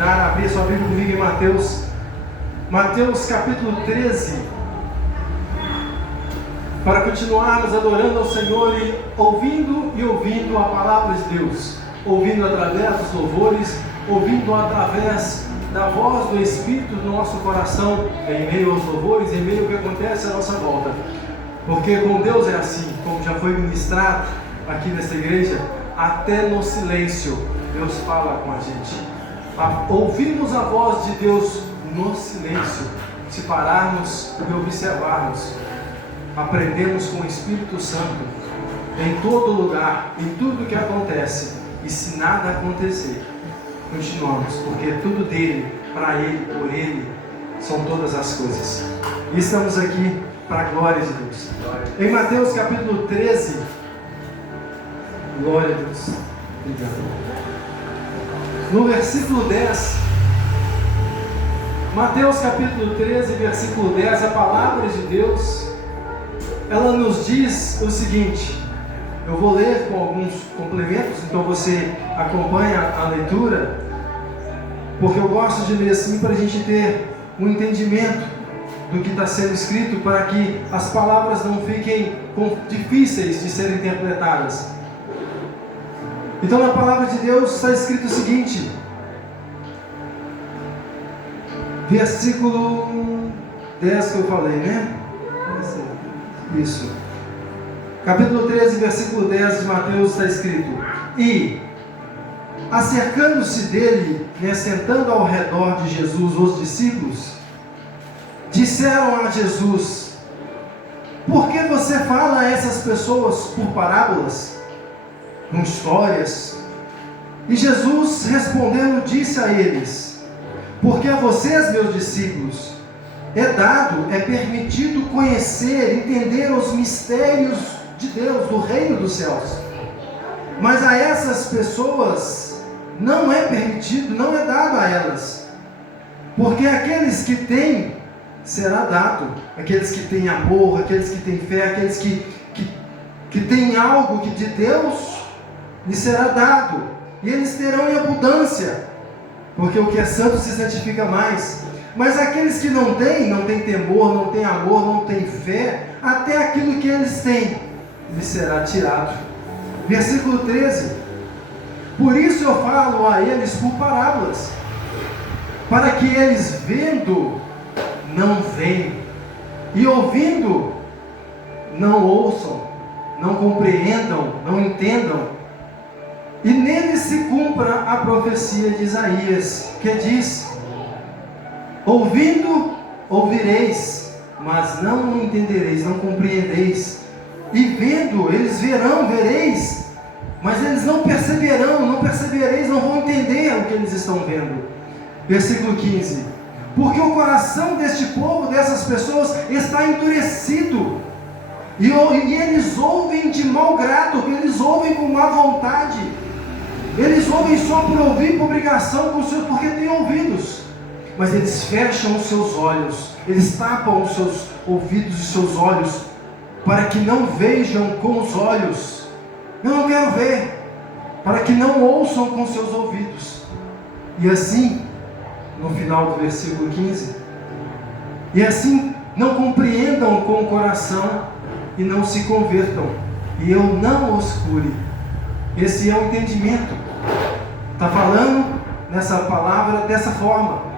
convidar a abrir sua Bíblia comigo em Mateus capítulo 13, para continuarmos adorando ao Senhor e ouvindo a palavra de Deus, ouvindo através dos louvores, ouvindo através da voz do Espírito no nosso coração, em meio aos louvores, em meio ao que acontece à nossa volta. Porque com Deus é assim, como já foi ministrado aqui nesta igreja, até no silêncio Deus fala com a gente. Ouvimos a voz de Deus no silêncio, se pararmos e observarmos. Aprendemos com o Espírito Santo em todo lugar, em tudo que acontece. E se nada acontecer, continuamos, porque é tudo dele, para ele, por ele, são todas as coisas. E estamos aqui para a glória de Deus. Em Mateus capítulo 13, glória a Deus. Obrigado. No versículo 10, Mateus capítulo 13, versículo 10, a palavra de Deus, ela nos diz o seguinte. Eu vou ler com alguns complementos, então você acompanha a leitura, porque eu gosto de ler assim para a gente ter um entendimento do que está sendo escrito, para que as palavras não fiquem difíceis de serem interpretadas. Então na palavra de Deus está escrito o seguinte, versículo 10 que eu falei, né? Isso. Capítulo 13, versículo 10 de Mateus está escrito: E, acercando-se dele, e assentando ao redor de Jesus os discípulos, disseram a Jesus: Por que você fala a essas pessoas por parábolas, com histórias? E Jesus, respondendo, disse a eles: Porque a vocês, meus discípulos, é permitido conhecer, entender os mistérios de Deus, do reino dos céus. Mas a essas pessoas não é permitido, não é dado a elas. Porque aqueles que têm, será dado. Aqueles que têm amor, aqueles que têm fé, aqueles que têm algo que de Deus lhes será dado. E eles terão em abundância. Porque o que é santo se santifica mais. Mas aqueles que não têm temor, não têm amor, não têm fé, até aquilo que eles têm lhes será tirado. Versículo 13: Por isso eu falo a eles por parábolas, para que eles vendo, não veem, e ouvindo, não ouçam, não compreendam, não entendam, e neles se cumpra a profecia de Isaías, que diz: Ouvindo, ouvireis, mas não entendereis, não compreendeis. E vendo, eles verão, vereis, mas eles não perceberão, não percebereis, não vão entender o que eles estão vendo. Versículo 15: Porque o coração deste povo, dessas pessoas, está endurecido, e eles ouvem de mau grado, eles ouvem com má vontade, eles ouvem só por ouvir, por obrigação, porque têm ouvidos. Mas eles fecham os seus olhos, eles tapam os seus ouvidos e seus olhos, para que não vejam com os olhos, eu não quero ver, para que não ouçam com seus ouvidos. E assim, no final do versículo 15, e assim não compreendam com o coração, e não se convertam, e eu não os cure. Esse é o entendimento. Está falando nessa palavra dessa forma.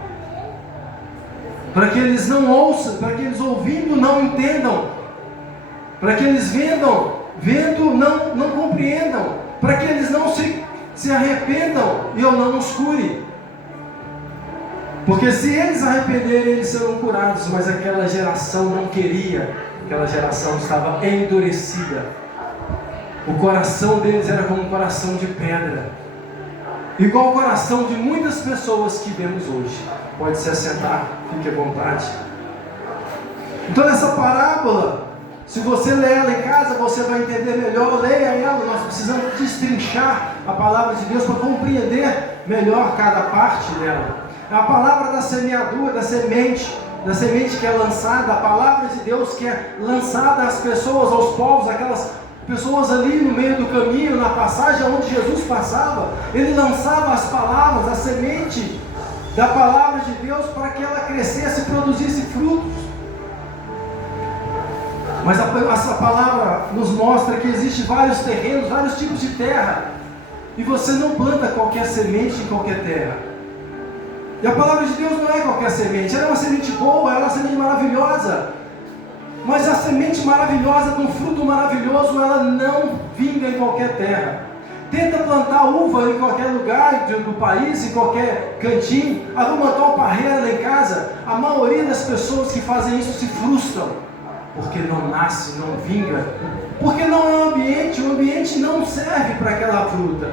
Para que eles não ouçam, para que eles ouvindo não entendam, para que eles vendo não compreendam, para que eles não se arrependam e eu não os cure. Porque se eles arrependerem, eles serão curados. Mas aquela geração não queria, aquela geração estava endurecida. O coração deles era como um coração de pedra, igual o coração de muitas pessoas que vemos hoje. Pode se assentar, fique à vontade. Então nessa parábola, se você ler ela em casa, você vai entender melhor. Leia ela, nós precisamos destrinchar a palavra de Deus para compreender melhor cada parte dela. A palavra da semeadura, da semente que é lançada, a palavra de Deus que é lançada às pessoas, aos povos, aquelas pessoas ali no meio do caminho, na passagem onde Jesus passava, ele lançava as palavras, a semente da palavra de Deus para que ela crescesse e produzisse frutos. Mas essa palavra nos mostra que existem vários terrenos, vários tipos de terra, e você não planta qualquer semente em qualquer terra. E a palavra de Deus não é qualquer semente, ela é uma semente boa, ela é uma semente maravilhosa. Mas a semente maravilhosa, com fruto maravilhoso, ela não vinga em qualquer terra. Tenta plantar uva em qualquer lugar do país, em qualquer cantinho, arruma uma parreira lá em casa. A maioria das pessoas que fazem isso se frustram, porque não nasce, não vinga, porque não é o ambiente não serve para aquela fruta.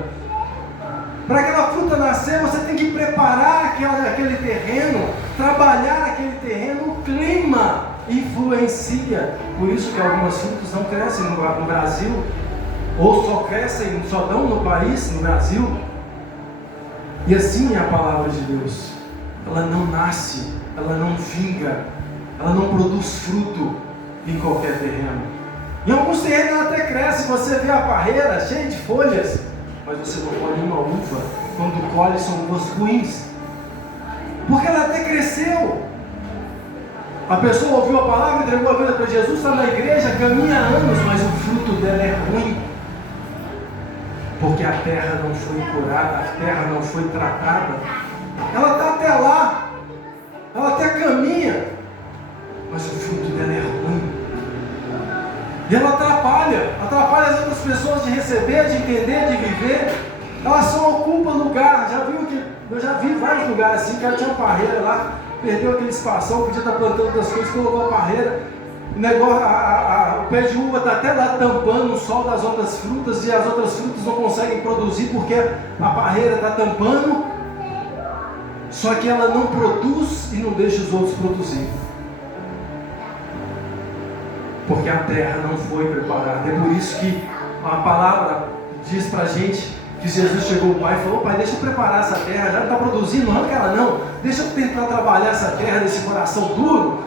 Para aquela fruta nascer, você tem que preparar aquele terreno, trabalhar aquele terreno, o clima influencia. Por isso que algumas frutas não crescem no Brasil, ou só crescem, só dão no país, no Brasil. E assim é a palavra de Deus. Ela não nasce, ela não vinga, ela não produz fruto em qualquer terreno. Em alguns terrenos ela até cresce, você vê a parreira cheia de folhas, mas você não colhe uma uva. Quando colhe são uvas ruins, porque ela até cresceu. A pessoa ouviu a palavra, entregou a vida para Jesus, está na igreja, caminha há anos, mas o fruto dela é ruim, porque a terra não foi curada, a terra não foi tratada. Ela está até lá, ela até caminha, mas o fruto dela é ruim. E ela atrapalha as outras pessoas de receber, de entender, de viver. Ela só ocupa lugar. Eu já vi vários lugares assim, que ela tinha uma parreira lá, perdeu aquele espação, podia estar plantando outras coisas, colocou a parreira. O negócio, o pé de uva está até lá tampando o sol das outras frutas, e as outras frutas não conseguem produzir porque a parreira está tampando. Só que ela não produz e não deixa os outros produzir, porque a terra não foi preparada. É por isso que a palavra diz para a gente que Jesus chegou ao Pai e falou: Pai, deixa eu preparar essa terra, já não está produzindo, não arranca ela não, deixa eu tentar trabalhar essa terra nesse coração duro,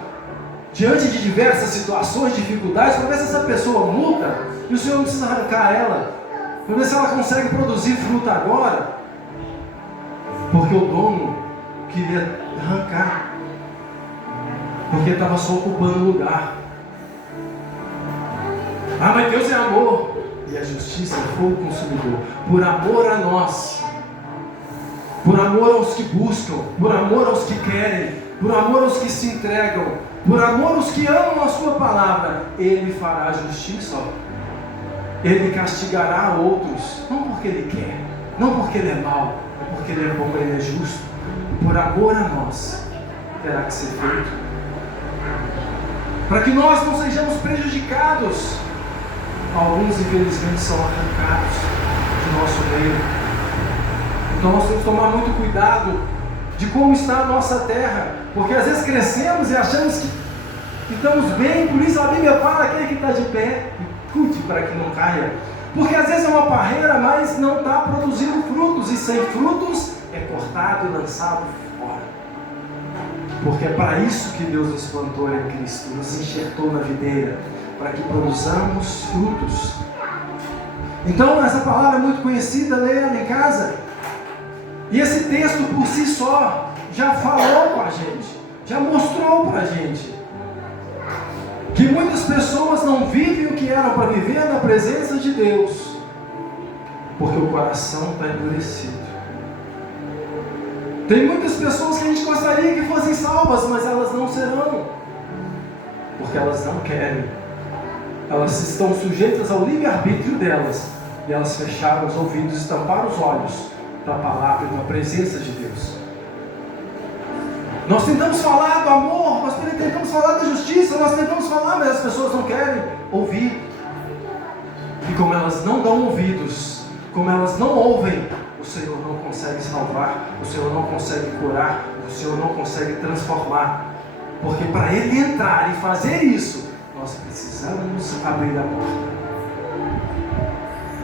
diante de diversas situações, dificuldades, para ver se essa pessoa muda, e o Senhor não precisa arrancar ela, para ver se ela consegue produzir fruta agora, porque o dono queria arrancar, porque estava só ocupando o lugar. Ah, mas Deus é amor, e a justiça é fogo consumidor. Por amor a nós, por amor aos que buscam, por amor aos que querem, por amor aos que se entregam, por amor aos que amam a sua palavra, Ele fará justiça. Ele castigará outros, não porque Ele quer, não porque Ele é mau, é porque Ele é bom, Ele é justo. Por amor a nós, terá que ser feito, para que nós não sejamos prejudicados. Alguns infelizmente são arrancados do nosso meio. Então nós temos que tomar muito cuidado de como está a nossa terra, porque às vezes crescemos e achamos que estamos bem. Por isso a Bíblia fala: aquele que está de pé, cuide para que não caia, porque às vezes é uma parreira, mas não está produzindo frutos, e sem frutos é cortado e lançado fora, porque é para isso que Deus nos plantou em Cristo, nos enxertou na videira, para que produzamos frutos. Então essa palavra é muito conhecida, leia ela em casa. E esse texto por si só já falou com a gente, já mostrou para a gente que muitas pessoas não vivem o que eram para viver na presença de Deus, porque o coração está endurecido. Tem muitas pessoas que a gente gostaria que fossem salvas, mas elas não serão, porque elas não querem. Elas estão sujeitas ao livre-arbítrio delas, e elas fecharam os ouvidos e tamparam os olhos para a palavra e para a presença de Deus. Nós tentamos falar do amor, nós tentamos falar da justiça, nós tentamos falar, mas as pessoas não querem ouvir. E como elas não dão ouvidos, como elas não ouvem, o Senhor não consegue salvar, o Senhor não consegue curar, o Senhor não consegue transformar. Porque para Ele entrar e fazer isso, nós precisamos abrir a porta.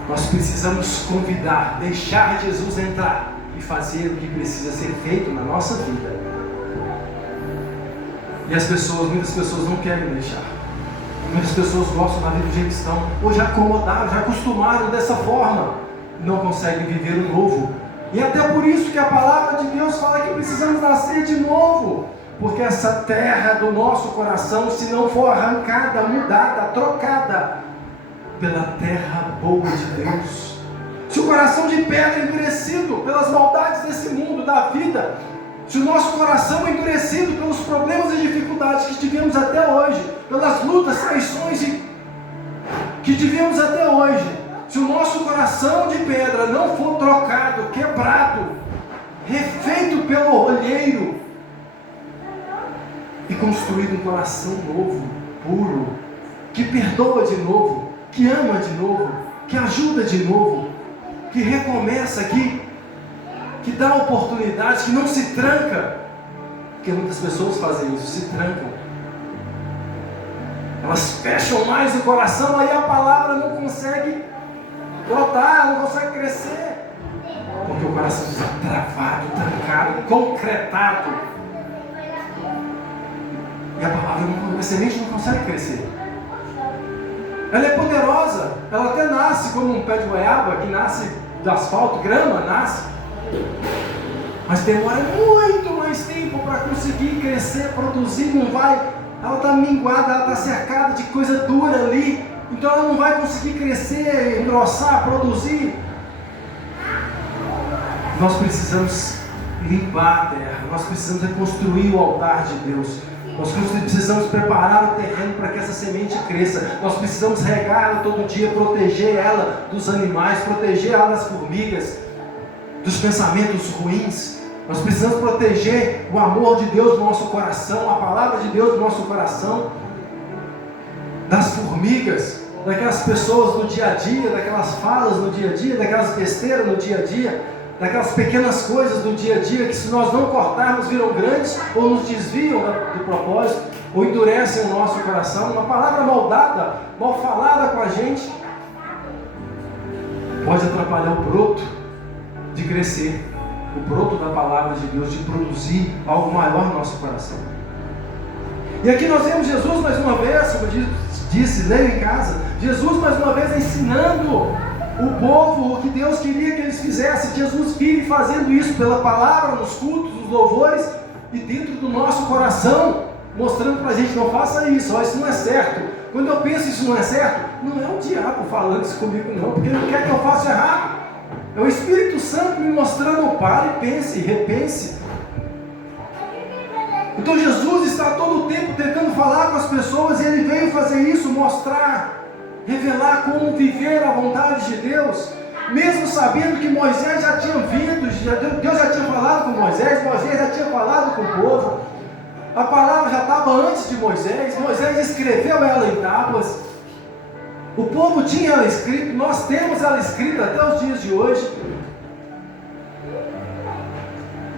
Nós precisamos convidar, deixar Jesus entrar e fazer o que precisa ser feito na nossa vida. E muitas pessoas não querem deixar. Muitas pessoas gostam da vida do jeito que estão, ou já acomodaram, já acostumaram dessa forma, não conseguem viver o novo, E até por isso que a palavra de Deus fala que precisamos nascer de novo. Porque essa terra do nosso coração, se não for arrancada, mudada, trocada pela terra boa de Deus, se o coração de pedra é endurecido pelas maldades desse mundo, da vida, se o nosso coração é endurecido pelos problemas e dificuldades que tivemos até hoje, pelas lutas, traições que tivemos até hoje, se o nosso coração de pedra não for trocado, quebrado, refeito pelo olheiro, e construído um coração novo, puro, que perdoa de novo, que ama de novo, que ajuda de novo, que recomeça, que dá oportunidade, que não se tranca, porque muitas pessoas fazem isso, se trancam, elas fecham mais o coração, aí a palavra não consegue brotar, não consegue crescer, porque o coração está travado, trancado, concretado. E a palavra, a semente não consegue crescer. Ela é poderosa, ela até nasce como um pé de goiaba, que nasce do asfalto, grama, nasce. Mas demora muito mais tempo para conseguir crescer, produzir, não vai. Ela está minguada, ela está cercada de coisa dura ali. Então ela não vai conseguir crescer, engrossar, produzir. Nós precisamos limpar a terra, nós precisamos reconstruir o altar de Deus. Nós precisamos preparar o terreno para que essa semente cresça. Nós precisamos regá-la todo dia, proteger ela dos animais, proteger ela das formigas, dos pensamentos ruins. Nós precisamos proteger o amor de Deus no nosso coração, a palavra de Deus no nosso coração, das formigas, daquelas pessoas no dia a dia, daquelas falas no dia a dia, daquelas besteiras no dia a dia, daquelas pequenas coisas do dia a dia que, se nós não cortarmos, viram grandes ou nos desviam do propósito, ou endurecem o nosso coração. Uma palavra moldada, mal falada com a gente, pode atrapalhar o broto de crescer, o broto da palavra de Deus, de produzir algo maior no nosso coração. E aqui nós vemos Jesus mais uma vez, como eu disse, leio em casa, Jesus mais uma vez ensinando o povo o que Deus queria que eles fizessem. Jesus vive fazendo isso pela palavra, nos cultos, nos louvores e dentro do nosso coração, mostrando para a gente: não faça isso, ó, isso não é certo. Quando eu penso isso não é certo, não é o diabo falando isso comigo não, porque ele não quer que eu faça errado. É o Espírito Santo me mostrando: pare, pense, repense. Então Jesus está todo o tempo tentando falar com as pessoas, e ele veio fazer isso, mostrar, revelar como viver a vontade de Deus, mesmo sabendo que Moisés já tinha vindo, Deus já tinha falado com Moisés já tinha falado com o povo, a palavra já estava antes de Moisés escreveu ela em tábuas, o povo tinha ela escrita, nós temos ela escrita até os dias de hoje.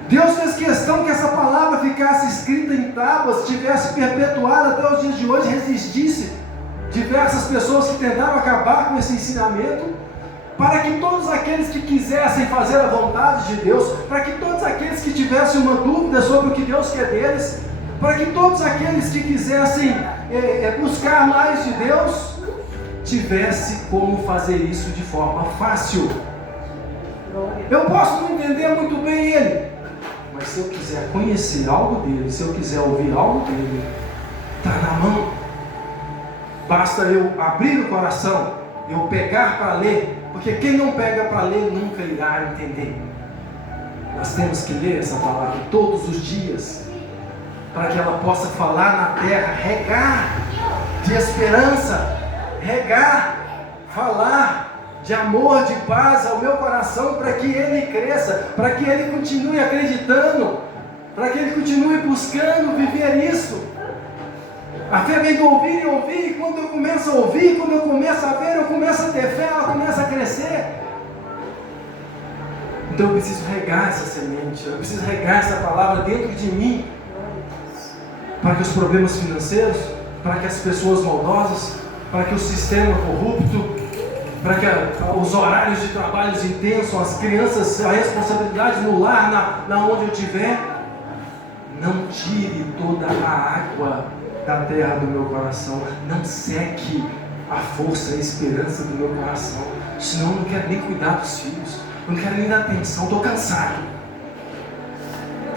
Deus fez questão que essa palavra ficasse escrita em tábuas, tivesse perpetuada até os dias de hoje, resistisse diversas pessoas que tentaram acabar com esse ensinamento, para que todos aqueles que quisessem fazer a vontade de Deus, para que todos aqueles que tivessem uma dúvida sobre o que Deus quer deles, para que todos aqueles que quisessem buscar mais de Deus, tivesse como fazer isso de forma fácil. Eu posso não entender muito bem ele, mas se eu quiser conhecer algo dele, se eu quiser ouvir algo dele, está na mão. Basta eu abrir o coração, eu pegar para ler, porque quem não pega para ler nunca irá entender. Nós temos que ler essa palavra todos os dias, para que ela possa falar na terra, regar de esperança, regar, falar de amor, de paz ao meu coração, para que ele cresça, para que ele continue acreditando, para que ele continue buscando viver isso. A fé vem do ouvir e ouvir, e quando eu começo a ouvir, quando eu começo a ver, eu começo a ter fé, ela começa a crescer. Então eu preciso regar essa semente, eu preciso regar essa palavra dentro de mim, para que os problemas financeiros, para que as pessoas maldosas, para que o sistema corrupto, para que os horários de trabalho intensos, as crianças, a responsabilidade no lar, na onde eu estiver, não tire toda a água da terra do meu coração, não seque a força e a esperança do meu coração, senão eu não quero nem cuidar dos filhos, não quero nem dar atenção, estou cansado.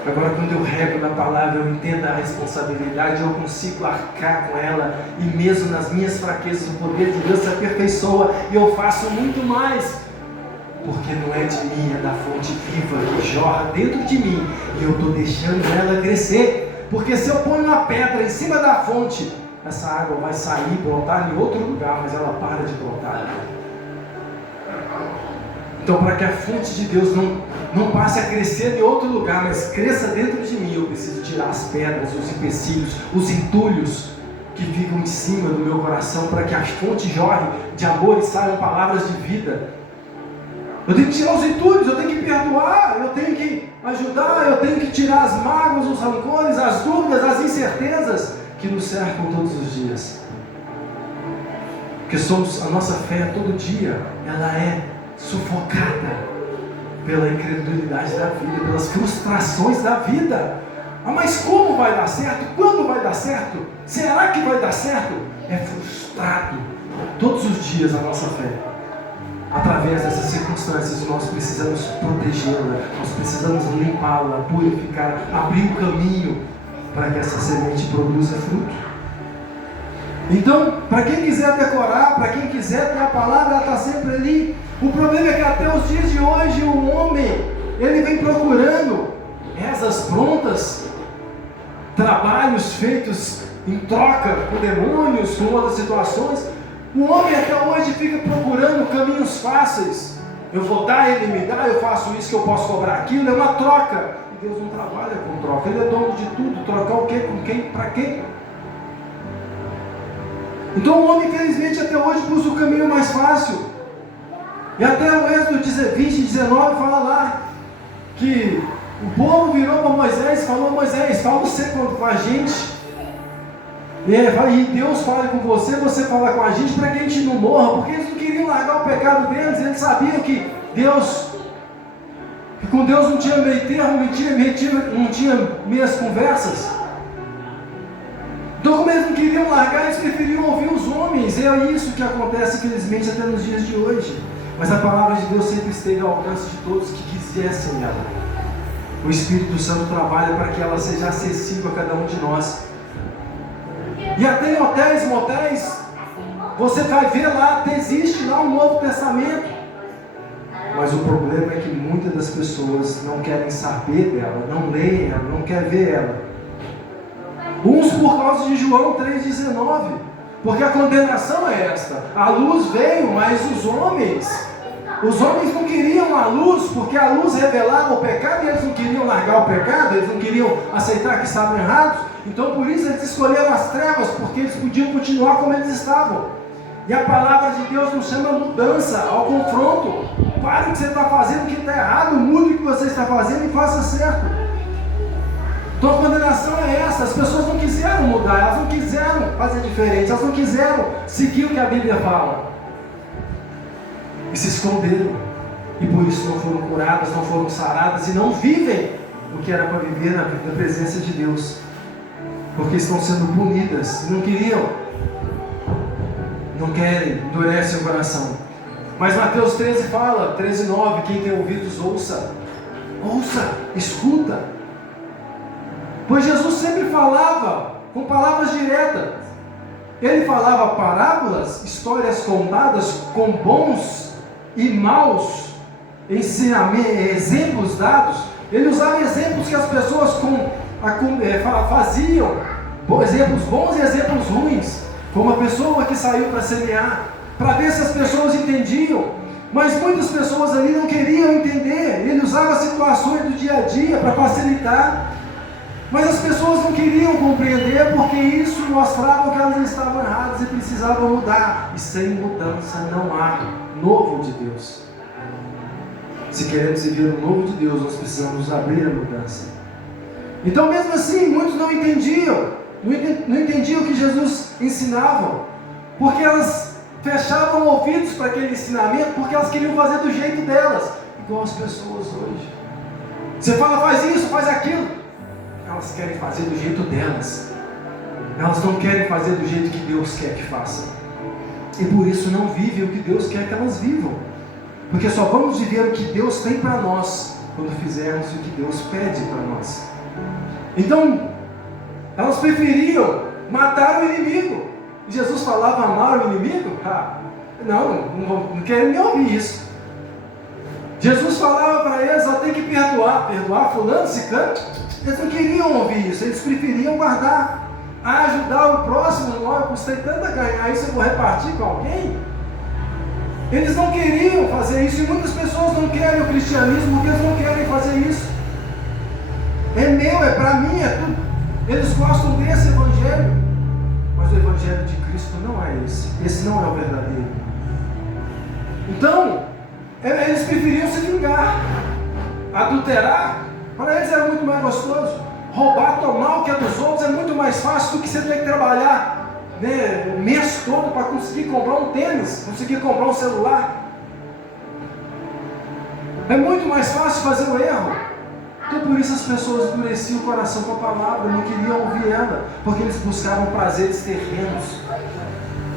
Agora, quando eu rego na palavra, eu entendo a responsabilidade, eu consigo arcar com ela, e mesmo nas minhas fraquezas, o poder de Deus se aperfeiçoa, e eu faço muito mais, porque não é de mim, é da fonte viva que jorra dentro de mim, e eu estou deixando ela crescer, porque se eu ponho uma pedra em cima da fonte, essa água vai sair, brotar em outro lugar, mas ela para de brotar. Então, para que a fonte de Deus não passe a crescer em outro lugar, mas cresça dentro de mim, eu preciso tirar as pedras, os empecilhos, os entulhos que ficam em cima do meu coração, para que a fonte jorre de amor e saiam palavras de vida. Eu tenho que tirar os entulhos, eu tenho que perdoar, eu tenho que ajudar, eu tenho que tirar as mágoas, os rancores, as dúvidas, as incertezas que nos cercam todos os dias. Porque a nossa fé todo dia, ela é sufocada pela incredulidade da vida, pelas frustrações da vida. Ah, mas como vai dar certo? Quando vai dar certo? Será que vai dar certo? É frustrado todos os dias a nossa fé. Através dessas circunstâncias, nós precisamos protegê-la, nós precisamos limpá-la, purificar, abrir o caminho para que essa semente produza fruto. Então, para quem quiser decorar, para quem quiser ter a palavra, ela está sempre ali. O problema é que até os dias de hoje o homem, ele vem procurando rezas prontas, trabalhos feitos em troca com demônios, com outras situações. O homem até hoje fica procurando caminhos fáceis. Eu vou dar, ele me dá, eu faço isso que eu posso cobrar aquilo, é uma troca. E Deus não trabalha com troca, Ele é dono de tudo. Trocar o quê? Com quem? Para quê? Então o homem, infelizmente, até hoje busca o caminho mais fácil. E até o Êxodo 20 e 19 fala lá que o povo virou para Moisés e falou: Moisés, fala você com a gente. E Deus fala com você, você fala com a gente, para que a gente não morra, porque eles não queriam largar o pecado deles, eles sabiam que com Deus não tinha meio termo, não tinha meias conversas. Então, como eles não queriam largar, eles preferiam ouvir os homens. É isso que acontece, infelizmente, até nos dias de hoje. Mas a palavra de Deus sempre esteve ao alcance de todos que quisessem ela. O Espírito Santo trabalha para que ela seja acessível a cada um de nós. E até em hotéis, motéis, você vai ver lá, existe lá um Novo Testamento. Mas o problema é que muitas das pessoas não querem saber dela, não leem ela, não querem ver ela. Uns por causa de João 3,19, porque a condenação é esta: a luz veio, mas os homens não queriam a luz, porque a luz revelava o pecado, e eles não queriam largar o pecado, eles não queriam aceitar que estavam errados. Então por isso eles escolheram as trevas, porque eles podiam continuar como eles estavam. E a palavra de Deus nos chama a mudança, ao confronto. Pare o que você está fazendo, que está errado, mude o que você está fazendo e faça certo. Então a condenação é essa: as pessoas não quiseram mudar, elas não quiseram fazer diferente, elas não quiseram seguir o que a Bíblia fala. E se esconderam, e por isso não foram curadas, não foram saradas, e não vivem o que era para viver na presença de Deus, porque estão sendo punidas, não querem, endurecem o coração. Mas Mateus 13 fala, 13:9, quem tem ouvidos ouça, escuta. Pois Jesus sempre falava com palavras diretas. Ele falava parábolas, histórias contadas com bons e maus ensinamentos, exemplos dados. Ele usava exemplos que as pessoas faziam, exemplos bons e exemplos ruins, como a pessoa que saiu para semear, para ver se as pessoas entendiam. Mas muitas pessoas ali não queriam entender. Ele usava situações do dia a dia para facilitar, mas as pessoas não queriam compreender, porque isso mostrava que elas estavam erradas e precisavam mudar. E sem mudança não há novo de Deus. Se queremos viver o novo de Deus, nós precisamos abrir a mudança. Então, mesmo assim, muitos não entendiam o que Jesus ensinava, porque elas fechavam ouvidos para aquele ensinamento, porque elas queriam fazer do jeito delas, igual as pessoas hoje. Você fala, faz isso, faz aquilo, elas querem fazer do jeito delas, elas não querem fazer do jeito que Deus quer que faça, e por isso não vivem o que Deus quer que elas vivam, Porque só vamos viver o que Deus tem para nós quando fizermos o que Deus pede para nós. Então, elas preferiam matar o inimigo. E Jesus falava amar o inimigo? Não querem nem ouvir isso. Jesus falava para eles, tem que perdoar fulano, ciclano. Eles não queriam ouvir isso, eles preferiam guardar, ajudar o próximo. Não, eu custei tanto a ganhar isso, eu vou repartir com alguém. Eles não queriam fazer isso, e muitas pessoas não querem o cristianismo porque eles não querem fazer isso. É meu, é para mim, é tudo. Eles gostam desse evangelho, mas o evangelho de Cristo não é esse. Esse não é o verdadeiro. Então, eles preferiam se vingar. Adulterar, para eles era muito mais gostoso. Roubar, tomar o que é dos outros é muito mais fácil do que você ter que trabalhar, né, o mês todo para conseguir comprar um tênis, conseguir comprar um celular. É muito mais fácil fazer o erro. Então por isso as pessoas endureciam o coração com a palavra, não queriam ouvir ela, porque eles buscavam prazeres terrenos,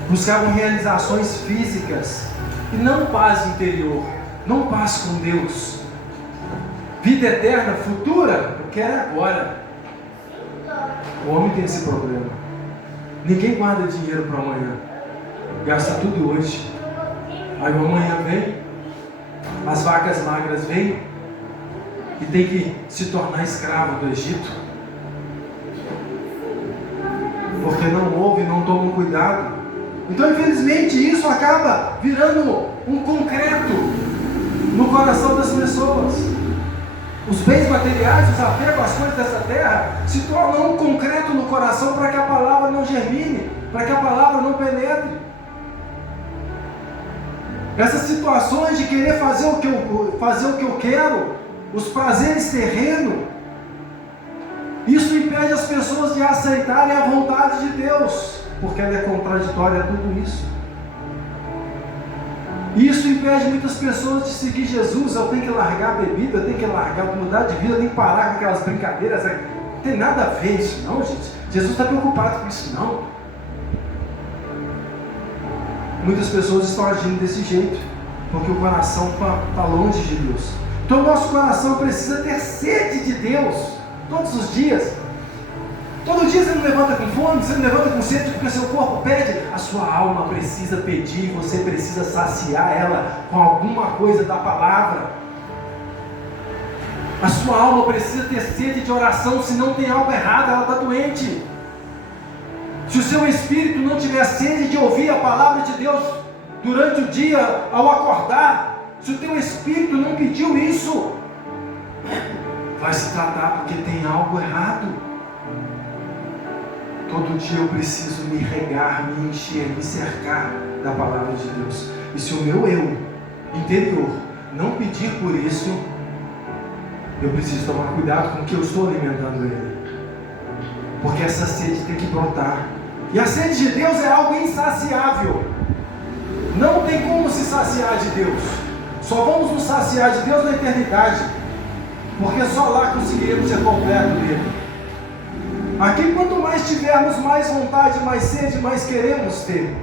buscavam realizações físicas, e não paz interior, não paz com Deus. Vida eterna, futura, eu quero agora. O homem tem esse problema. Ninguém guarda dinheiro para amanhã, gasta tudo hoje. Aí o amanhã vem, as vacas magras vêm, e tem que se tornar escravo do Egito, porque não ouve, não toma cuidado. Então infelizmente isso acaba virando um concreto no coração das pessoas. Os bens materiais, os apegos às coisas dessa terra se tornam um concreto no coração para que a palavra não germine, para que a palavra não penetre. Essas situações de querer fazer o que eu quero, os prazeres terrenos, isso impede as pessoas de aceitarem a vontade de Deus, porque ela é contraditória a tudo isso. Isso impede muitas pessoas de seguir Jesus. Eu tenho que largar a bebida, eu tenho que largar, mudar de vida, eu tenho que parar com aquelas brincadeiras. Não tem nada a ver isso não, gente. Jesus está preocupado com isso não. Muitas pessoas estão agindo desse jeito, porque o coração está longe de Deus. Então o nosso coração precisa ter sede de Deus, todos os dias. Todo dia você não levanta com fome, você não levanta com sede, porque o seu corpo pede. A sua alma precisa pedir, você precisa saciar ela com alguma coisa da palavra. A sua alma precisa ter sede de oração, se não tem algo errado, ela está doente. Se o seu espírito não tiver sede de ouvir a palavra de Deus durante o dia, ao acordar, se o teu espírito não pediu isso, vai se tratar porque tem algo errado. Todo dia eu preciso me regar, me encher, me cercar da palavra de Deus. E se o meu eu interior não pedir por isso, eu preciso tomar cuidado com o que eu estou alimentando ele. Porque essa sede tem que brotar. E a sede de Deus é algo insaciável. Não tem como se saciar de Deus. Só vamos nos saciar de Deus na eternidade, porque só lá conseguiremos ser completo dele. Aqui, quanto mais tivermos, mais vontade, mais sede, mais queremos ter.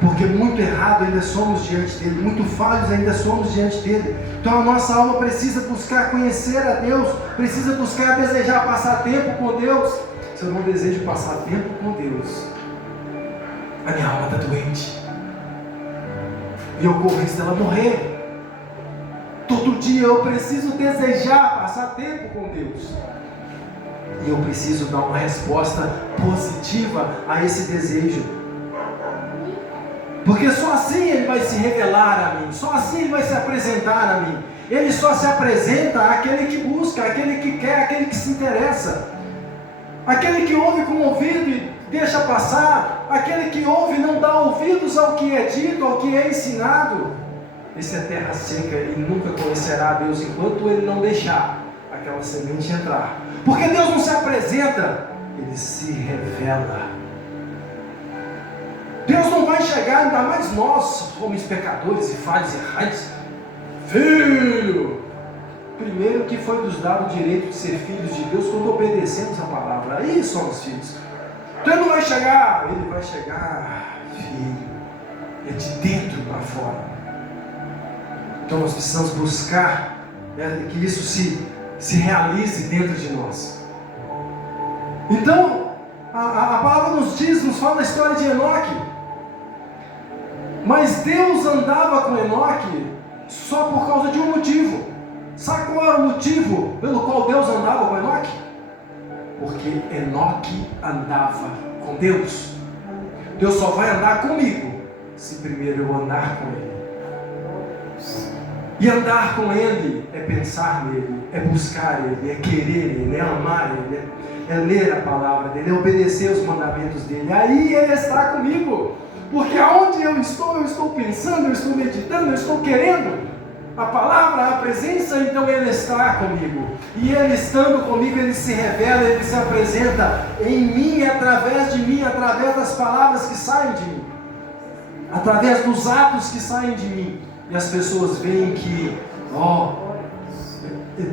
Porque muito errado ainda somos diante dele, muito falhos ainda somos diante dele. Então a nossa alma precisa buscar conhecer a Deus, precisa buscar desejar passar tempo com Deus. Se eu não desejo passar tempo com Deus, a minha alma está doente, e eu corro risco dela morrer. Todo dia eu preciso desejar passar tempo com Deus, e eu preciso dar uma resposta positiva a esse desejo, porque só assim ele vai se revelar a mim, só assim ele vai se apresentar a mim. Ele só se apresenta àquele que busca, àquele que quer, àquele que se interessa, aquele que ouve com o ouvido e deixa passar, aquele que ouve e não dá ouvidos ao que é dito, ao que é ensinado. Esse é terra seca, ele nunca conhecerá a Deus enquanto ele não deixar aquela semente entrar. Porque Deus não se apresenta, ele se revela. Deus não vai chegar, ainda mais nós, homens pecadores e falhos errantes. Filho! Primeiro que foi nos dado o direito de ser filhos de Deus quando obedecemos a palavra. Aí somos filhos. Então ele não vai chegar, ele vai chegar, filho. É de dentro para fora. Então nós precisamos buscar que isso se realize dentro de nós. Então, a palavra nos fala a história de Enoque. Mas Deus andava com Enoque só por causa de um motivo. Sabe qual era o motivo pelo qual Deus andava com Enoque? Porque Enoque andava com Deus. Deus só vai andar comigo se primeiro eu andar com Ele. E andar com Ele é pensar nele, é buscar Ele, é querer Ele, é amar Ele, é ler a palavra dEle, é obedecer os mandamentos dEle. Aí Ele está comigo, porque aonde eu estou pensando, eu estou meditando, eu estou querendo a palavra, a presença, então Ele está comigo. E Ele estando comigo, Ele se revela, Ele se apresenta em mim, através de mim, através das palavras que saem de mim, através dos atos que saem de mim. E as pessoas veem que,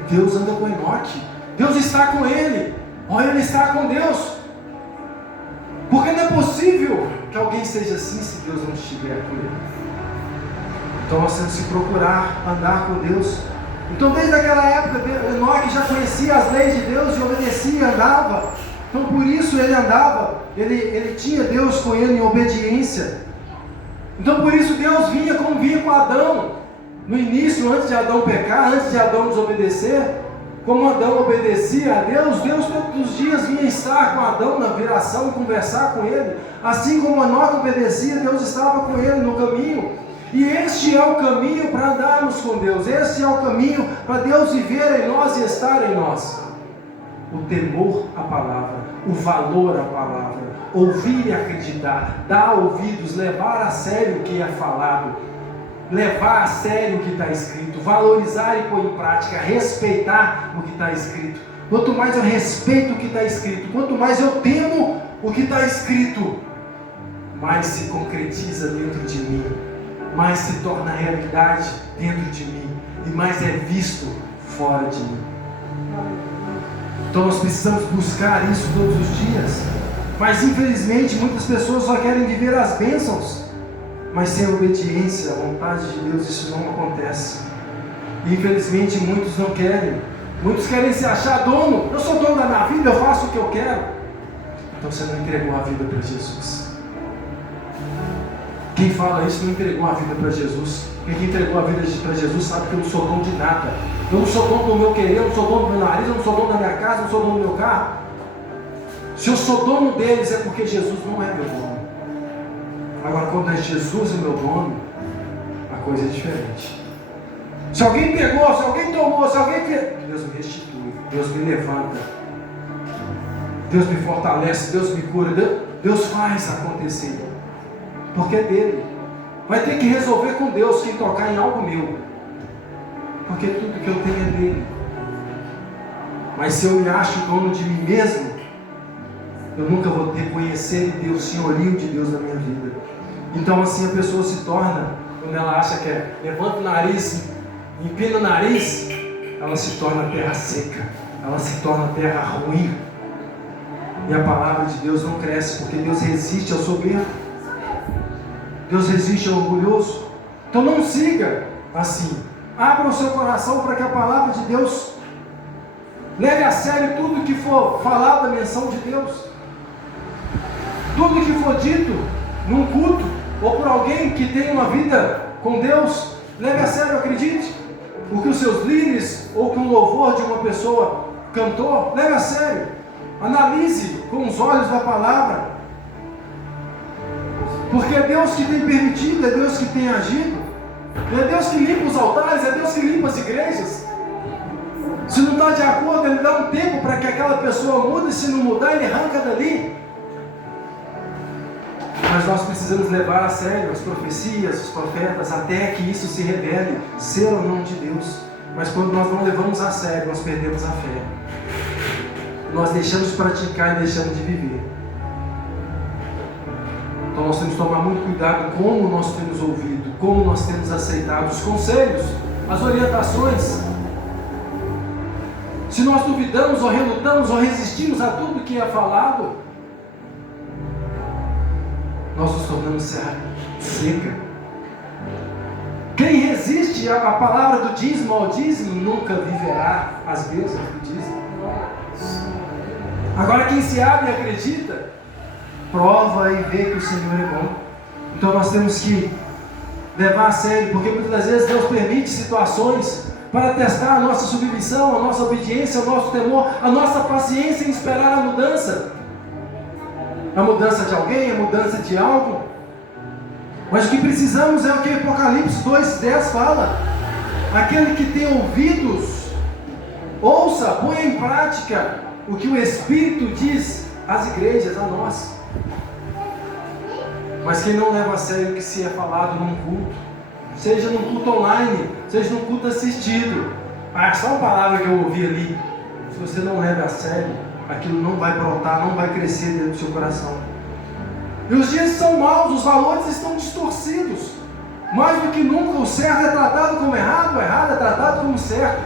Deus anda com Enoque, Deus está com ele, ele está com Deus. Porque não é possível que alguém seja assim se Deus não estiver com ele. Então nós temos que procurar andar com Deus. Então desde aquela época, Enoque já conhecia as leis de Deus e obedecia, andava. Então por isso ele andava, ele tinha Deus com ele em obediência. Então por isso Deus vinha como vinha com Adão. No início, antes de Adão pecar, antes de Adão desobedecer, como Adão obedecia a Deus, Deus todos os dias vinha estar com Adão na viração, conversar com ele. Assim como Enoque obedecia, Deus estava com ele no caminho. E este é o caminho para andarmos com Deus. Este é o caminho para Deus viver em nós e estar em nós. O temor à palavra, o valor à palavra, ouvir e acreditar, dar ouvidos, levar a sério o que é falado, levar a sério o que está escrito, valorizar e pôr em prática, respeitar o que está escrito. Quanto mais eu respeito o que está escrito, quanto mais eu temo o que está escrito, mais se concretiza dentro de mim, mais se torna realidade dentro de mim e mais é visto fora de mim. Então nós precisamos buscar isso todos os dias. Mas infelizmente muitas pessoas só querem viver as bênçãos, mas sem obediência à vontade de Deus isso não acontece. E infelizmente muitos não querem. Muitos querem se achar dono. Eu sou dono da minha vida, eu faço o que eu quero. Então você não entregou a vida para Jesus. Quem fala isso não entregou a vida para Jesus. Quem entregou a vida para Jesus sabe que eu não sou dono de nada. Eu não sou dono do meu querer, eu não sou dono do meu nariz, eu não sou dono da minha casa, eu não sou dono do meu carro. Se eu sou dono deles é porque Jesus não é meu dono. Agora quando é Jesus o meu dono, a coisa é diferente. Se alguém pegou, se alguém tomou, se alguém fez, Deus me restitui, Deus me levanta, Deus me fortalece, Deus me cura, Deus faz acontecer. Porque é dele. Vai ter que resolver com Deus quem tocar em algo meu. Porque tudo que eu tenho é dele. Mas se eu me acho dono de mim mesmo, eu nunca vou reconhecer em Deus, o senhorio de Deus na minha vida. Então assim a pessoa se torna, quando ela acha que levanta o nariz, empina o nariz, ela se torna terra seca, ela se torna terra ruim. E a palavra de Deus não cresce, porque Deus resiste ao soberbo. Deus resiste ao orgulhoso. Então não siga assim. Abra o seu coração para que a palavra de Deus leve a sério tudo que for falado da menção de Deus. Tudo que for dito num culto ou por alguém que tem uma vida com Deus, leve a sério, acredite. O que os seus líderes ou que um louvor de uma pessoa cantou, leve a sério. Analise com os olhos da palavra. Porque é Deus que tem permitido, é Deus que tem agido. É Deus que limpa os altares, é Deus que limpa as igrejas. Se não está de acordo, Ele dá um tempo para que aquela pessoa mude. Se não mudar, Ele arranca dali. Mas nós precisamos levar a sério as profecias, os profetas, até que isso se revele ser ou não de Deus. Mas quando nós não levamos a sério, nós perdemos a fé. Nós deixamos de praticar e deixamos de viver. Então nós temos que tomar muito cuidado com como nós temos ouvido, como nós temos aceitado os conselhos, as orientações. Se nós duvidamos ou relutamos ou resistimos a tudo que é falado, nós nos tornamos serra seca. Quem resiste à palavra do dízimo ao dízimo nunca viverá as bênçãos do dízimo. Agora quem se abre e acredita, prova e vê que o Senhor é bom. Então nós temos que levar a sério, porque muitas das vezes Deus permite situações para testar a nossa submissão, a nossa obediência, o nosso temor, a nossa paciência em esperar a mudança. A mudança de alguém, a mudança de algo. Mas o que precisamos é o que Apocalipse 2:10 fala. Aquele que tem ouvidos, ouça, ponha em prática o que o Espírito diz às igrejas, a nós. Mas quem não leva a sério o que se é falado num culto, seja num culto online, seja num culto assistido, só uma palavra que eu ouvi ali, se você não leva a sério, aquilo não vai brotar, não vai crescer dentro do seu coração. E os dias são maus, os valores estão distorcidos. Mais do que nunca, o certo é tratado como errado, o errado é tratado como certo.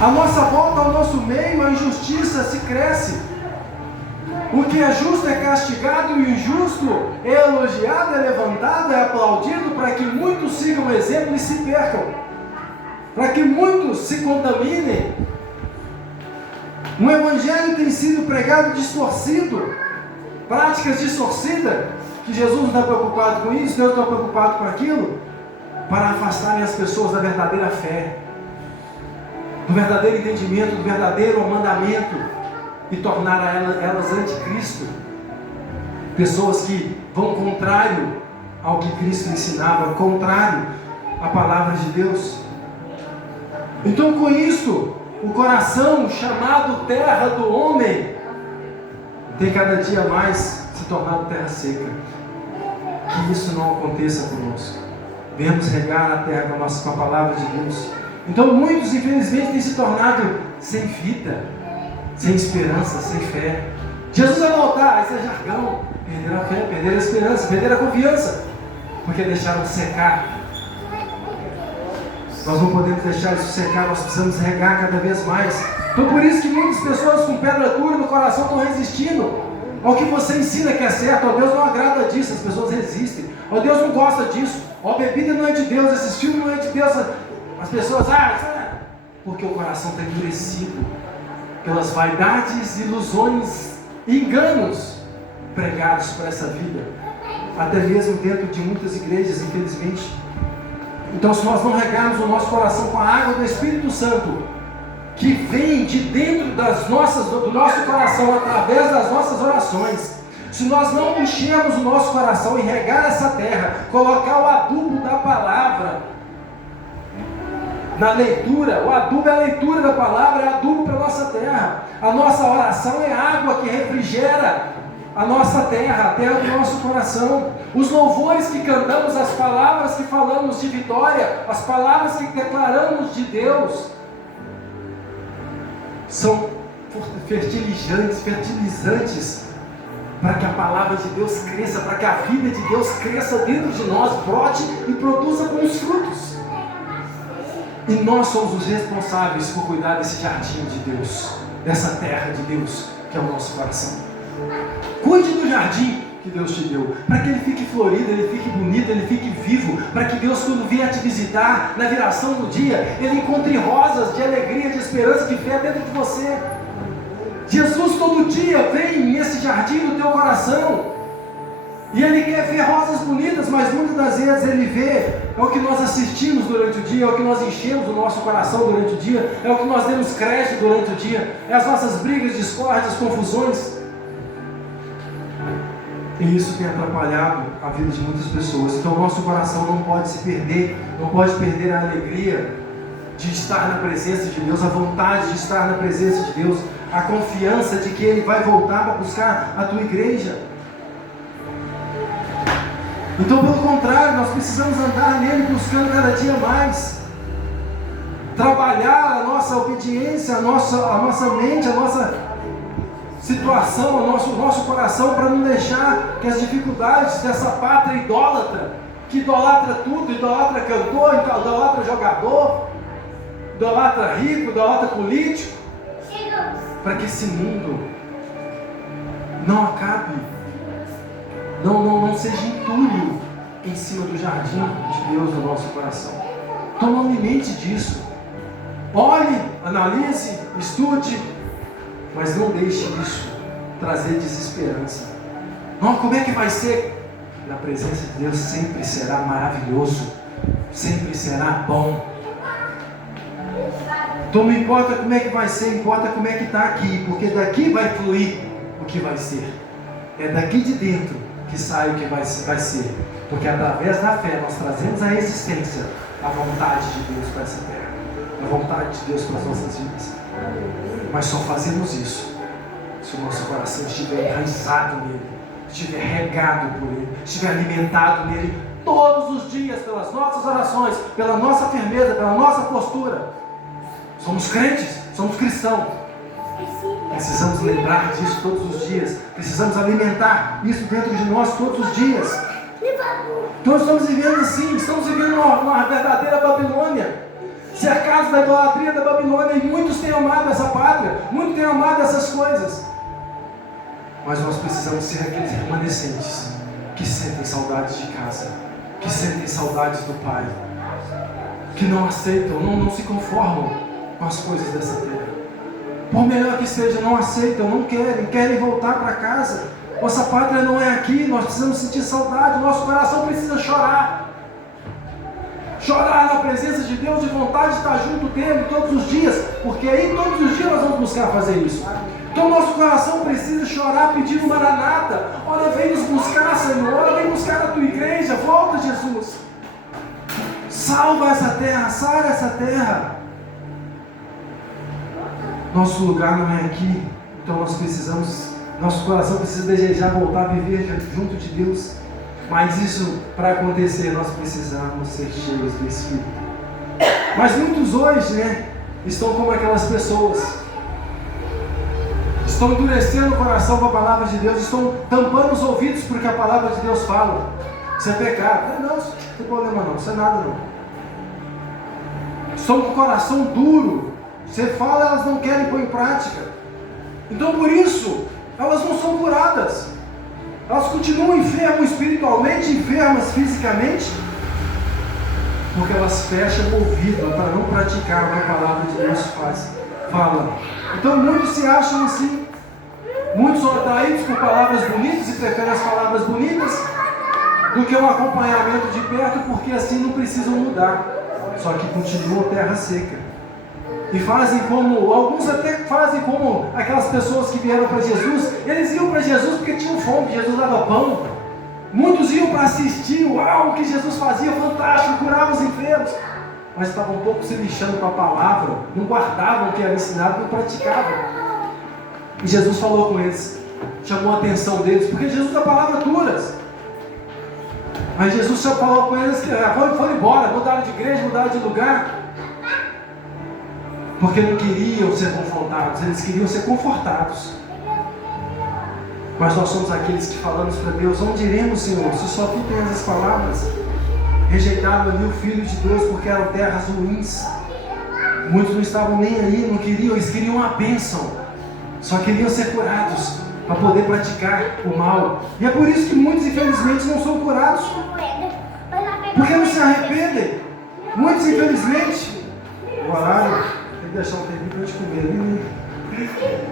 A nossa volta ao nosso meio, a injustiça se cresce. O que é justo é castigado e o injusto é elogiado, é levantado, é aplaudido, para que muitos sigam o exemplo e se percam, para que muitos se contaminem. Um evangelho tem sido pregado distorcido, práticas distorcidas, que Jesus não está preocupado com isso, Deus não está preocupado com aquilo, para afastarem as pessoas da verdadeira fé, do verdadeiro entendimento, do verdadeiro mandamento, e tornar elas anticristo, pessoas que vão contrário ao que Cristo ensinava, contrário à palavra de Deus. Então, com isso, o coração chamado terra do homem tem cada dia mais se tornado terra seca. Que isso não aconteça conosco. Venhamos regar a terra com a palavra de Deus. Então muitos, infelizmente, têm se tornado sem vida, sem esperança, sem fé. Jesus vai voltar, isso é jargão. Perderam a fé, perderam a esperança, perderam a confiança, porque deixaram de secar. Nós não podemos deixar isso secar, nós precisamos regar cada vez mais. Então por isso que muitas pessoas com pedra dura no coração estão resistindo ao que você ensina que é certo. Ó, Deus não agrada disso, as pessoas resistem. Ó, Deus não gosta disso. Ó, bebida não é de Deus, esses filmes não é de Deus. As pessoas, porque o coração está endurecido pelas vaidades, ilusões, enganos pregados por essa vida, até mesmo dentro de muitas igrejas, infelizmente. Então, se nós não regarmos o nosso coração com a água do Espírito Santo, que vem de dentro do nosso coração, através das nossas orações, se nós não enchermos o nosso coração e regar essa terra, colocar o adubo da palavra na leitura, o adubo é a leitura da palavra, é adubo para a nossa terra. A nossa oração é água que refrigera a nossa terra, a terra do nosso coração. Os louvores que cantamos, as palavras que falamos de vitória, as palavras que declaramos de Deus, são fertilizantes para que a palavra de Deus cresça, para que a vida de Deus cresça dentro de nós, brote e produza bons frutos. E nós somos os responsáveis por cuidar desse jardim de Deus, dessa terra de Deus, que é o nosso coração. Cuide do jardim que Deus te deu, para que ele fique florido, ele fique bonito, ele fique vivo, para que Deus, quando vier te visitar na viração do dia, ele encontre rosas de alegria, de esperança, de fé dentro de você. Jesus todo dia vem nesse jardim do teu coração, e ele quer ver rosas bonitas, mas muitas das vezes ele vê, é o que nós assistimos durante o dia, é o que nós enchemos o nosso coração durante o dia, é o que nós demos crédito durante o dia, é as nossas brigas, discórdias, confusões. E isso tem atrapalhado a vida de muitas pessoas. Então o nosso coração não pode se perder, não pode perder a alegria de estar na presença de Deus, a vontade de estar na presença de Deus, a confiança de que Ele vai voltar para buscar a tua igreja. Então, pelo contrário, nós precisamos andar nele, buscando cada dia mais, trabalhar a nossa obediência, a nossa mente, a nossa situação, o nosso coração, para não deixar que as dificuldades dessa pátria idólatra, que idolatra tudo, idolatra cantor, idolatra jogador, idolatra rico, idolatra político, para que esse mundo não acabe, não seja entulho em cima do jardim de Deus no nosso coração. Então não alimente disso. Olhe, analise, estude, mas não deixe isso trazer desesperança. Não, como é que vai ser? Na presença de Deus sempre será maravilhoso, sempre será bom. Então não importa como é que vai ser, importa como é que está aqui, porque daqui vai fluir o que vai ser. É daqui de dentro que sai o que vai ser, porque através da fé nós trazemos à existência a vontade de Deus para essa terra, a vontade de Deus para as nossas vidas. Mas só fazemos isso se o nosso coração estiver enraizado nele, estiver regado por ele, estiver alimentado nele todos os dias, pelas nossas orações, pela nossa firmeza, pela nossa postura. Somos crentes, somos cristãos. Precisamos lembrar disso todos os dias. Precisamos alimentar isso dentro de nós todos os dias. Então estamos vivendo assim, estamos vivendo uma verdadeira Babilônia, cercados da idolatria da Babilônia, e muitos têm amado essa pátria, muitos têm amado essas coisas. Mas nós precisamos ser aqueles remanescentes que sentem saudades de casa, que sentem saudades do Pai, que não aceitam, não se conformam com as coisas dessa terra. Por melhor que seja, não aceitam, não querem voltar para casa. Nossa pátria não é aqui, nós precisamos sentir saudade, nosso coração precisa chorar. Chorar na presença de Deus, de vontade de estar junto dele todos os dias, porque aí todos os dias nós vamos buscar fazer isso. Então nosso coração precisa chorar pedindo Maranata. Olha, vem nos buscar, Senhor, olha, vem buscar a tua igreja, volta, Jesus. Salva essa terra, sara essa terra. Nosso lugar não é aqui, então nosso coração precisa desejar voltar a viver junto de Deus. Mas isso, para acontecer, nós precisamos ser cheios do Espírito. Mas muitos hoje, estão como aquelas pessoas. Estão endurecendo o coração com a palavra de Deus, estão tampando os ouvidos porque a palavra de Deus fala. Isso é pecado. Não, isso não tem problema não, isso é nada não. Estão com o coração duro. Você fala, elas não querem pôr em prática. Então por isso, elas não são curadas. Elas continuam enfermas espiritualmente, enfermas fisicamente, porque elas fecham o ouvido para não praticar o que a palavra de Deus fala. Então muitos se acham assim. Muitos são atraídos por palavras bonitas e preferem as palavras bonitas do que um acompanhamento de perto, porque assim não precisam mudar. Só que continuam terra seca. E alguns até fazem como aquelas pessoas que vieram para Jesus. Eles iam para Jesus porque tinham fome, Jesus dava pão. Muitos iam para assistir, o que Jesus fazia, fantástico, curava os enfermos. Mas estavam um pouco se lixando com a palavra, não guardavam o que era ensinado, não praticavam. E Jesus falou com eles, chamou a atenção deles, porque Jesus dá palavras duras. Mas Jesus só falou com eles que foram embora, mudaram de igreja, mudaram de lugar. Porque não queriam ser confrontados, eles queriam ser confortados. Mas nós somos aqueles que falamos para Deus: onde iremos, Senhor, se só Tu tens as palavras? Rejeitaram ali o Filho de Deus porque eram terras ruins. Muitos não estavam nem aí, não queriam, eles queriam uma bênção. Só queriam ser curados para poder praticar o mal. E é por isso que muitos, infelizmente, não são curados, porque não se arrependem. Muitos, infelizmente, o horário... Tem que deixar um tempinho para a gente comer ali, né?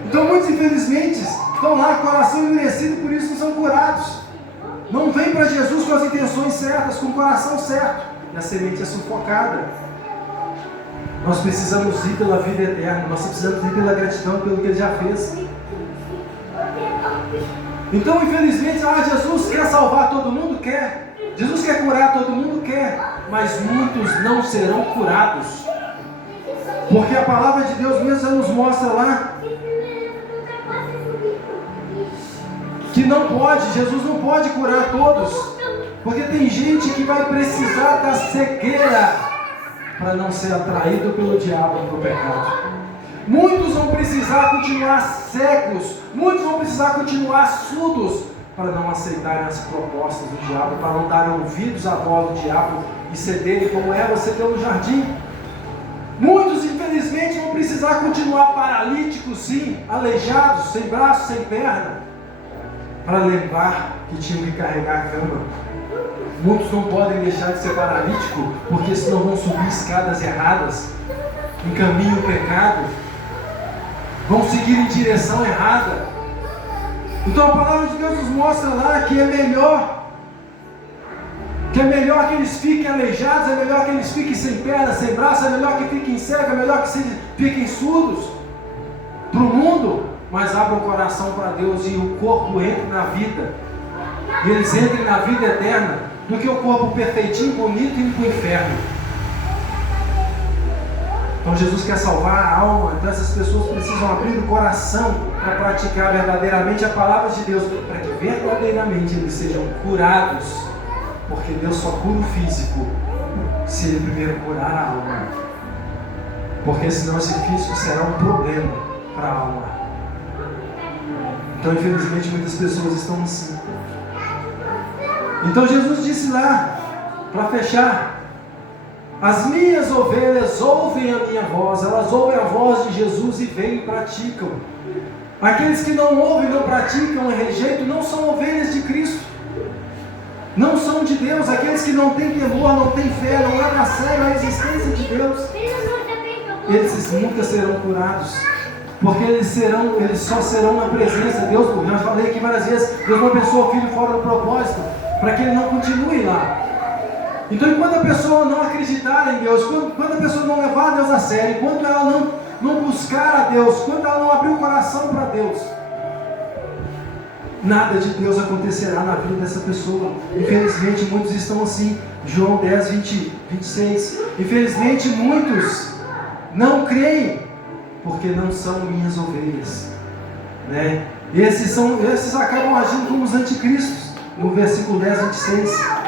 Então muitos, infelizmente, estão lá com o coração endurecido, por isso não são curados. Não vêm para Jesus com as intenções certas, com o coração certo. E a semente é sufocada. Nós precisamos ir pela vida eterna, nós precisamos ir pela gratidão pelo que Ele já fez. Então, infelizmente, Jesus quer salvar todo mundo? Quer. Jesus quer curar todo mundo? Quer. Mas muitos não serão curados. Porque a palavra de Deus mesmo nos mostra lá que não pode, Jesus não pode curar todos. Porque tem gente que vai precisar da cegueira para não ser atraído pelo diabo para o pecado. Muitos vão precisar continuar cegos, muitos vão precisar continuar surdos para não aceitarem as propostas do diabo, para não darem ouvidos à voz do diabo e cederem como Eva cedeu no jardim. Muitos, infelizmente, vão precisar continuar paralíticos, sim, aleijados, sem braço, sem perna, para lembrar que tinham que carregar a cama. Muitos não podem deixar de ser paralítico, porque senão vão subir escadas erradas, encaminham o pecado, vão seguir em direção errada. Então a palavra de Deus nos mostra lá que é melhor que eles fiquem aleijados, é melhor que eles fiquem sem perna, sem braço, é melhor que fiquem cegos, é melhor que fiquem surdos para o mundo, mas abram o coração para Deus e o corpo entre na vida, e eles entrem na vida eterna, do que o corpo perfeitinho, bonito, indo para o inferno. Então Jesus quer salvar a alma, então essas pessoas precisam abrir o coração para praticar verdadeiramente a palavra de Deus, para que verdadeiramente eles sejam curados, porque Deus só cura o físico se Ele primeiro curar a alma, porque senão esse físico será um problema para a alma. Então infelizmente muitas pessoas estão assim. Então Jesus disse lá, para fechar: as minhas ovelhas ouvem a minha voz, elas ouvem a voz de Jesus e vêm e praticam. Aqueles que não ouvem, não praticam e rejeitam, não são ovelhas de Cristo, não são de Deus. Aqueles que não têm temor, não têm fé, não levam a sério a existência de Deus, eles nunca serão curados, porque eles só serão na presença de Deus. Eu já falei aqui várias vezes, Deus não pensou o filho fora do propósito, para que ele não continue lá. Então enquanto a pessoa não acreditar em Deus, quando a pessoa não levar a Deus a sério, enquanto ela não buscar a Deus, quando ela não abrir o coração para Deus, nada de Deus acontecerá na vida dessa pessoa. Infelizmente muitos estão assim. João 10, 26. Infelizmente muitos não creem, porque não são minhas ovelhas, né? Esses acabam agindo como os anticristos, no versículo 10, 26,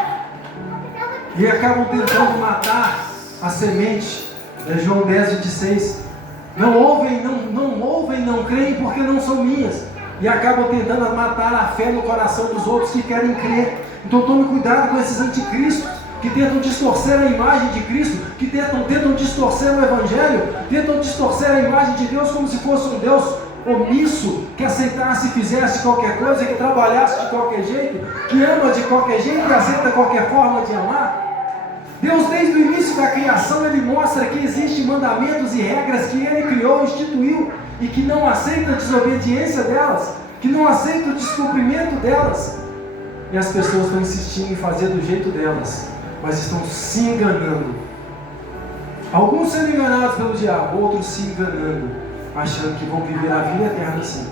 e acabam tentando matar a semente, né? João 10, 26, não ouvem, não creem, porque não são minhas, e acabam tentando matar a fé no coração dos outros que querem crer. Então tome cuidado com esses anticristos, que tentam distorcer a imagem de Cristo, que tentam distorcer o Evangelho, tentam distorcer a imagem de Deus como se fosse um Deus omisso, que aceitasse e fizesse qualquer coisa, que trabalhasse de qualquer jeito, que ama de qualquer jeito e aceita qualquer forma de amar. Deus, desde o início da criação, Ele mostra que existem mandamentos e regras que Ele criou, instituiu, e que não aceita a desobediência delas, que não aceita o descumprimento delas. E as pessoas estão insistindo em fazer do jeito delas, mas estão se enganando. Alguns sendo enganados pelo diabo, outros se enganando, achando que vão viver a vida eterna assim,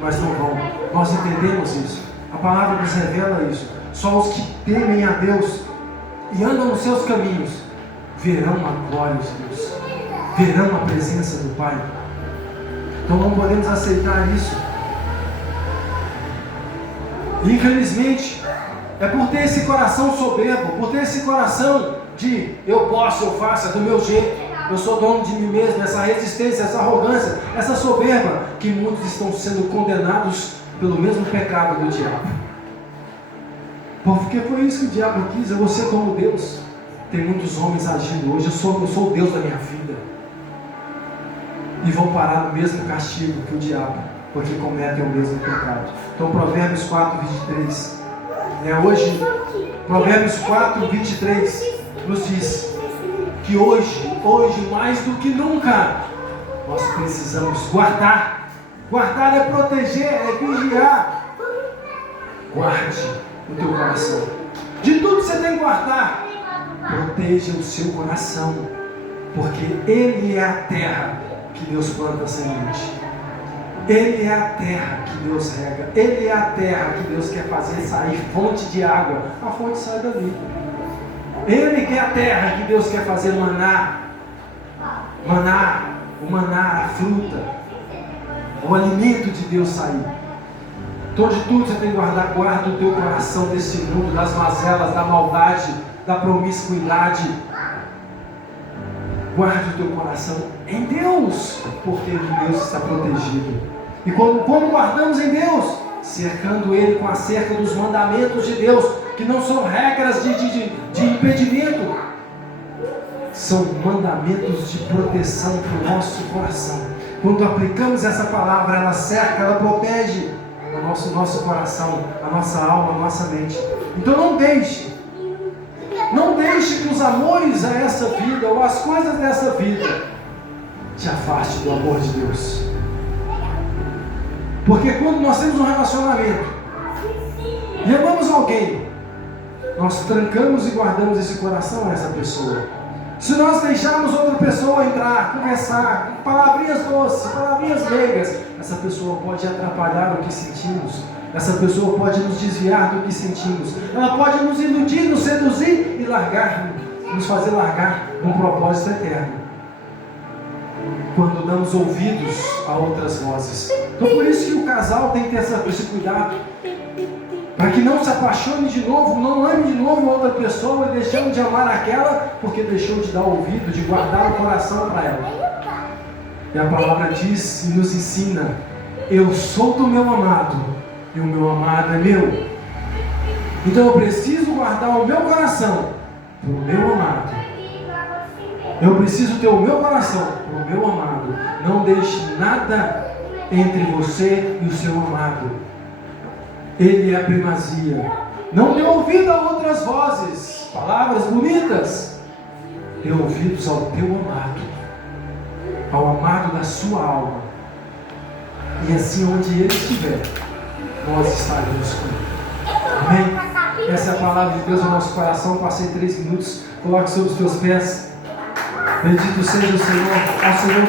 mas não vão. Nós entendemos isso, a palavra nos revela isso. Só os que temem a Deus e andam nos seus caminhos verão a glória de Deus, verão a presença do Pai. Então não podemos aceitar isso. Infelizmente, é por ter esse coração soberbo, por ter esse coração de eu posso, eu faço, é do meu jeito, eu sou dono de mim mesmo, essa resistência, essa arrogância, essa soberba, que muitos estão sendo condenados pelo mesmo pecado do diabo. Porque foi isso que o diabo quis, eu vou ser como Deus. Tem muitos homens agindo hoje, eu sou o Deus da minha vida, e vão parar no mesmo castigo que o diabo, porque cometem o mesmo pecado. Então Provérbios 4, 23, hoje, Provérbios 4, 23 nos diz que hoje mais do que nunca, nós precisamos guardar. Guardar é proteger, é vigiar. Guarde o teu coração. De tudo que você tem que guardar, proteja o seu coração, porque ele é a terra que Deus planta a semente. Ele é a terra que Deus rega. Ele é a terra que Deus quer fazer sair fonte de água. A fonte sai dali. Ele que é a terra que Deus quer fazer manar, o maná, a fruta, o alimento de Deus sair. Então de tudo você tem que guardar. Guarda o teu coração desse mundo, das mazelas, da maldade, da promiscuidade. Guarde o teu coração em Deus, porque Deus está protegido. E como guardamos em Deus? Cercando Ele com a cerca dos mandamentos de Deus, que não são regras de impedimento, são mandamentos de proteção para o nosso coração. Quando aplicamos essa palavra, ela cerca, ela protege o nosso coração, a nossa alma, a nossa mente. Então não deixe Não deixe que os amores a essa vida ou as coisas dessa vida te afaste do amor de Deus. Porque quando nós temos um relacionamento e amamos alguém, nós trancamos e guardamos esse coração a essa pessoa. Se nós deixarmos outra pessoa entrar, conversar, com palavrinhas doces, palavrinhas meigas, essa pessoa pode atrapalhar o que sentimos. Essa pessoa pode nos desviar do que sentimos. Ela pode nos iludir, nos seduzir e largar, nos fazer largar um propósito eterno. Quando damos ouvidos a outras vozes. Então por isso que o casal tem que ter esse cuidado. Para que não se apaixone de novo, não ame de novo outra pessoa, deixando de amar aquela, porque deixou de dar ouvido, de guardar o coração para ela. E a palavra diz e nos ensina: eu sou do meu amado, e o meu amado é meu. Então eu preciso guardar o meu coração para o meu amado. Eu preciso ter o meu coração para o meu amado. Não deixe nada entre você e o seu amado. Ele é a primazia. Não dê ouvido a outras vozes, palavras bonitas. Dê ouvidos ao teu amado, ao amado da sua alma. E assim onde ele estiver, nós estaremos com ele. Amém? Essa é a palavra de Deus no nosso coração. Passei 3 minutos. Coloque sobre os teus pés. Bendito seja o Senhor. Ao Senhor